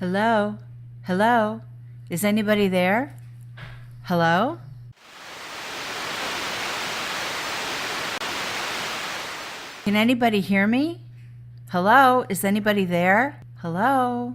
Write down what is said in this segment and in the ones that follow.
Hello? Hello? Is anybody there? Hello? Can anybody hear me? Hello? Is anybody there? Hello?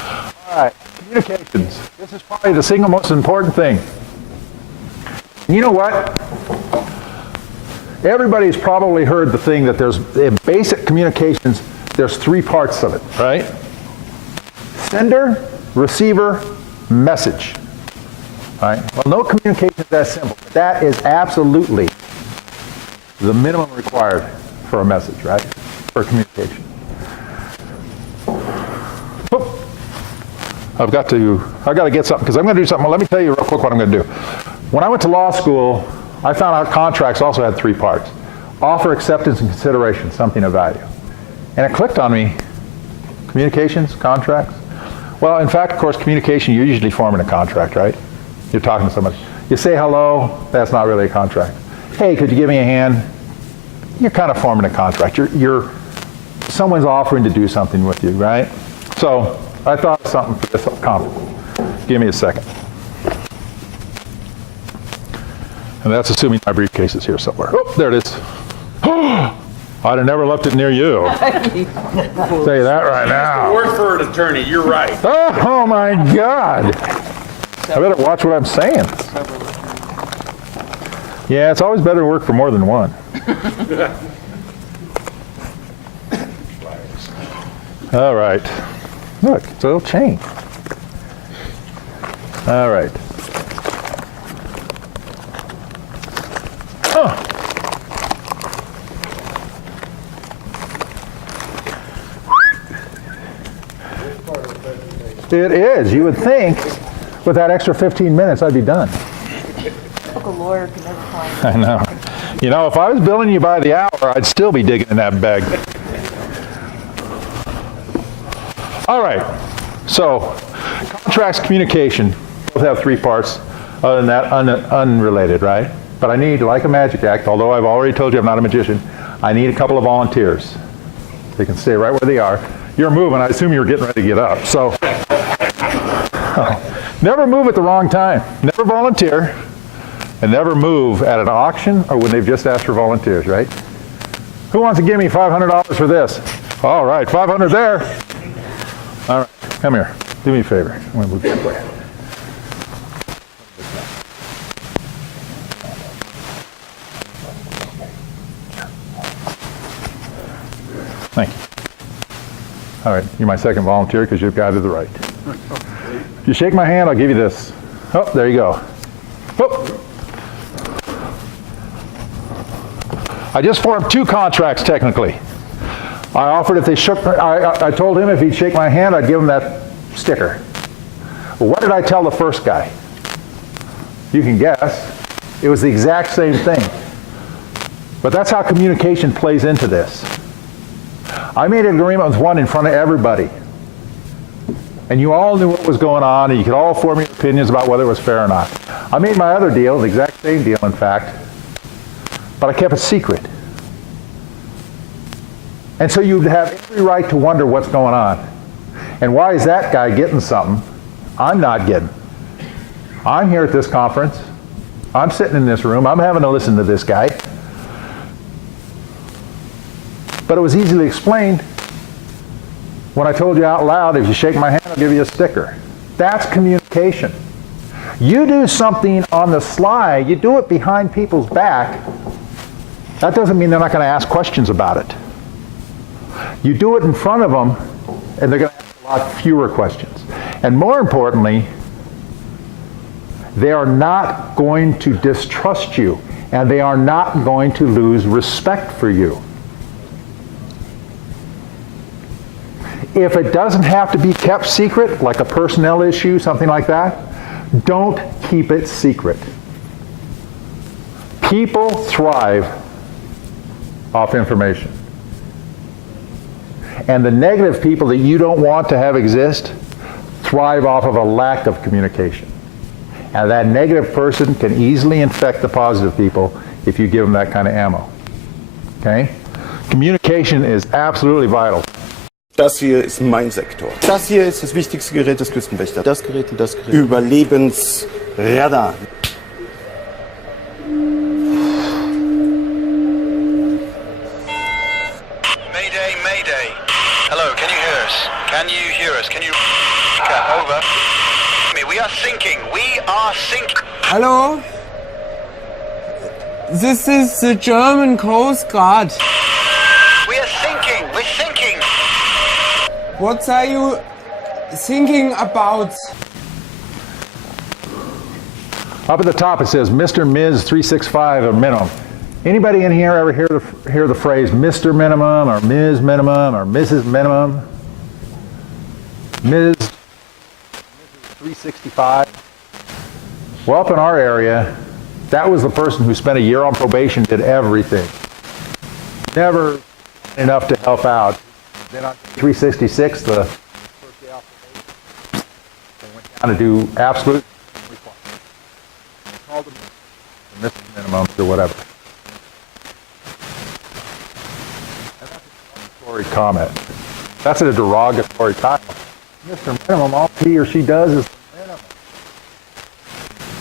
All right, communications. This is probably the single most important thing. You know what? Everybody's probably heard the thing that there's, in basic communications, there's three parts of it, right? Sender, receiver, message. All right? Well, no communication is that simple, but that is absolutely the minimum required for a message, right? For communication. Oh, I've got to get something, because I'm going to do something. Well, let me tell you real quick what I'm going to do. When I went to law school, I found out contracts also had three parts. Offer, acceptance, and consideration, something of value. And it clicked on me. Communications, contracts. Well, in fact, of course, communication, you're usually forming a contract, right? You're talking to somebody. You say hello, that's not really a contract. Hey, could you give me a hand? You're kind of forming a contract. Someone's offering to do something with you, right? So I thought of something for this conference. Give me a second. And that's assuming my briefcase is here somewhere. Oh, there it is. I'd have never left it near you. I'll tell you that right now. Work for an attorney, you're right. Oh my God. I better watch what I'm saying. Yeah, it's always better to work for more than one. All right. Look, it's a little chain. All right. Oh. It is. You would think with that extra 15 minutes I'd be done. A lawyer can never find I know. You know, if I was billing you by the hour, I'd still be digging in that bag. All right. So, contracts, communication, both have three parts. Other than that, unrelated, right? But I need, like a magic act, although I've already told you I'm not a magician, I need a couple of volunteers. They can stay right where they are. You're moving. I assume you're getting ready to get up. So, never move at the wrong time. Never volunteer. And never move at an auction or when they've just asked for volunteers, right? Who wants to give me $500 for this? All right, 500 there. All right, come here. Do me a favor. I'm going to move this way. Thank you. All right, you're my second volunteer because you've got to the right. If you shake my hand, I'll give you this. Oh, there you go. Oh. I just formed two contracts technically. I offered if they shook, I told him if he'd shake my hand, I'd give him that sticker. Well, what did I tell the first guy? You can guess. It was the exact same thing. But that's how communication plays into this. I made an agreement with one in front of everybody. And you all knew what was going on, and you could all form your opinions about whether it was fair or not. I made my other deal, the exact same deal, in fact, but I kept it secret. And so you'd have every right to wonder what's going on. And why is that guy getting something I'm not getting? I'm here at this conference. I'm sitting in this room. I'm having to listen to this guy. But it was easily explained when I told you out loud, if you shake my hand, I'll give you a sticker. That's communication. You do something on the sly, you do it behind people's back, that doesn't mean they're not going to ask questions about it. You do it in front of them, and they're going to ask a lot fewer questions. And more importantly, they are not going to distrust you, and they are not going to lose respect for you. If it doesn't have to be kept secret, like a personnel issue, something like that, don't keep it secret. People thrive off information. And the negative people that you don't want to have exist thrive off of a lack of communication. And that negative person can easily infect the positive people if you give them that kind of ammo. Okay? Communication is absolutely vital. Das hier ist mein Sektor. Das hier ist das wichtigste Gerät des Küstenwächters. Das Gerät und das Gerät. Überlebensradar. Mayday, Mayday. Hello, can you hear us? Can you hear us? Can you... Over. We are sinking. We are sinking. Hello? This is the German Coast Guard. We are sinking. We're sinking. What are you thinking about? Up at the top it says Mr. Ms. 365 or minimum. Anybody in here ever hear the phrase Mr. Minimum or Ms. Minimum or Mrs. Minimum? Ms. 365? Well, up in our area, that was the person who spent a year on probation, did everything. Never enough to help out. Then on 366, the first day off probation, they went down to do absolute requirements. Called them the Mrs. Minimums or whatever. And that's a derogatory comment. That's a derogatory title. Mr. Minimum, all he or she does is the minimum.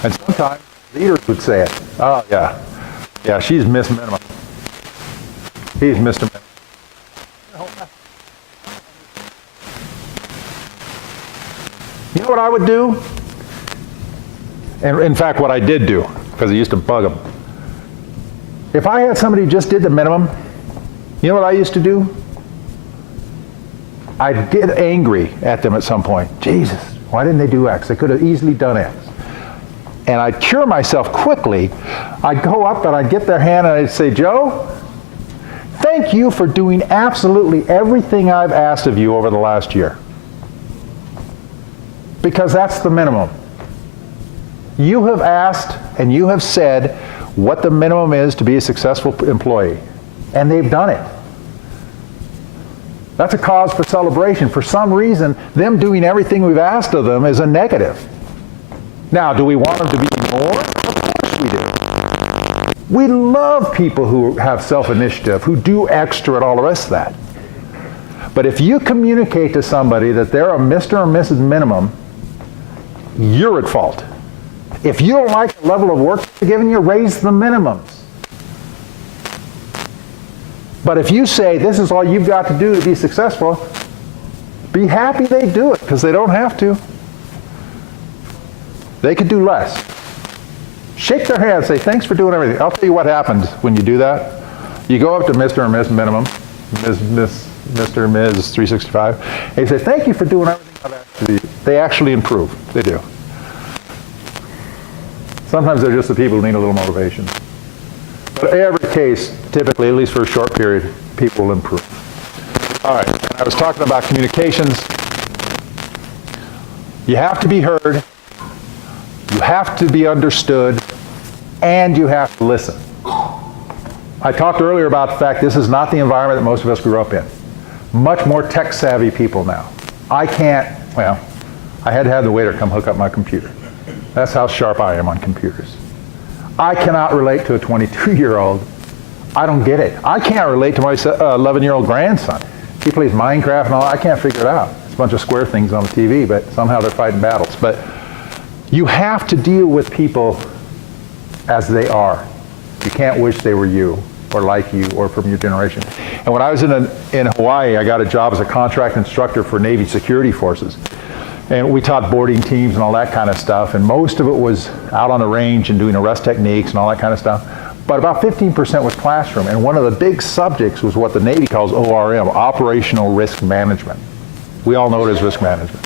And sometimes leaders would say it. Oh, yeah. Yeah, she's Miss Minimum. He's Mr. Minimum. You know what I would do? And in fact, what I did do, because it used to bug them. If I had somebody who just did the minimum, you know what I used to do? I'd get angry at them at some point. Jesus, why didn't they do X? They could have easily done X. And I'd cure myself quickly. I'd go up and I'd get their hand and I'd say, Joe, thank you for doing absolutely everything I've asked of you over the last year. Because that's the minimum. You have asked and you have said what the minimum is to be a successful employee. And they've done it. That's a cause for celebration. For some reason, them doing everything we've asked of them is a negative. Now, do we want them to be more? Of course we do. We love people who have self-initiative, who do extra and all the rest of that. But if you communicate to somebody that they're a Mr. or Mrs. Minimum, you're at fault. If you don't like the level of work they're giving you, raise the minimums. But if you say this is all you've got to do to be successful, be happy they do it, because they don't have to. They could do less. Shake their hand, say thanks for doing everything. I'll tell you what happens when you do that. You go up to Mr. or Ms. Minimum, Mr. or Ms. 365, and you say thank you for doing everything I've asked of you. They actually improve. They do. Sometimes they're just the people who need a little motivation. But every case, typically, at least for a short period, people will improve. All right, and I was talking about communications. You have to be heard, you have to be understood, and you have to listen. I talked earlier about the fact this is not the environment that most of us grew up in. Much more tech-savvy people now. I had to have the waiter come hook up my computer. That's how sharp I am on computers. I cannot relate to a 22-year-old. I don't get it. I can't relate to my 11-year-old grandson. He plays Minecraft and all. I can't figure it out. It's a bunch of square things on the TV, but somehow they're fighting battles. But you have to deal with people as they are. You can't wish they were you or like you or from your generation. And when I was in Hawaii, I got a job as a contract instructor for Navy security forces. And we taught boarding teams and all that kind of stuff, and most of it was out on the range and doing arrest techniques and all that kind of stuff. But about 15% was classroom, and one of the big subjects was what the Navy calls ORM, Operational Risk Management. We all know it as risk management.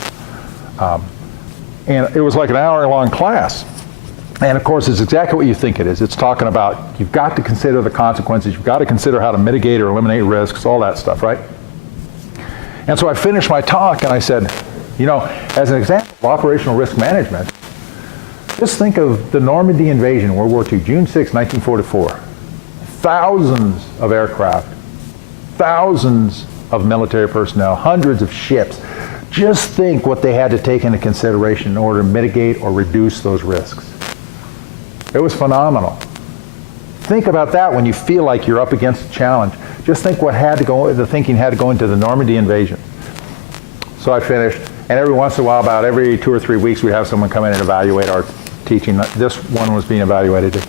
And it was like an hour-long class. And of course, it's exactly what you think it is. It's talking about you've got to consider the consequences, you've got to consider how to mitigate or eliminate risks, all that stuff, right? And so I finished my talk and I said, you know, as an example of operational risk management, just think of the Normandy invasion, World War II, June 6, 1944. Thousands of aircraft, thousands of military personnel, hundreds of ships. Just think what they had to take into consideration in order to mitigate or reduce those risks. It was phenomenal. Think about that when you feel like you're up against a challenge. Just think what had to go, the thinking had to go into the Normandy invasion. So I finished, and every once in a while, about every 2 or 3 weeks, we have someone come in and evaluate our teaching. This one was being evaluated.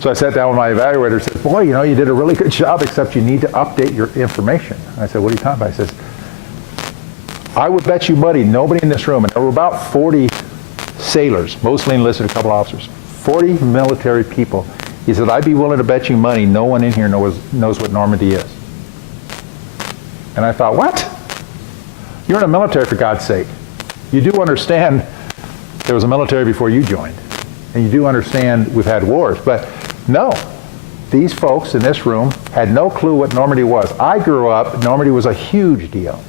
So I sat down with my evaluator and said, boy, you did a really good job, except you need to update your information. I said, what are you talking about? He says, I would bet you money nobody in this room, and there were about 40 sailors, mostly enlisted, a couple officers, 40 military people. He said, I'd be willing to bet you money no one in here knows what Normandy is. And I thought, what? You're in the military, for God's sake. You do understand there was a military before you joined. And you do understand we've had wars. But no, these folks in this room had no clue what Normandy was. I grew up, Normandy was a huge deal.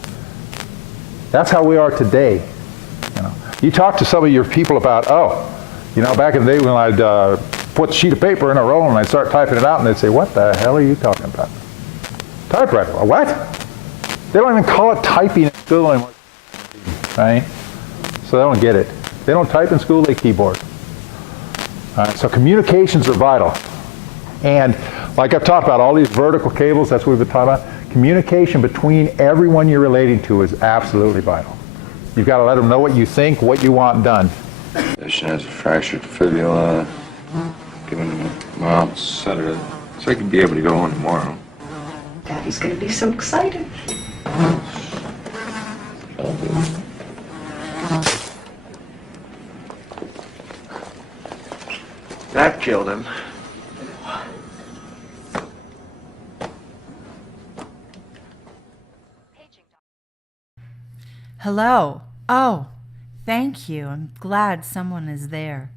That's how we are today. You talk to some of your people about, back in the day when I'd put a sheet of paper in a roll and I'd start typing it out, and they'd say, what the hell are you talking about? Typewriter. What? They don't even call it typing in school anymore, right? So they don't get it. They don't type in school, they keyboard. So communications are vital. And like I've talked about, all these vertical cables, that's what we've been talking about. Communication between everyone you're relating to is absolutely vital. You've got to let them know what you think, what you want done. Patient has a fractured fibula. Given him a mild sedative, so I could be able to go on tomorrow. Daddy's gonna be so excited. That killed him. Hello. Oh, thank you. I'm glad someone is there.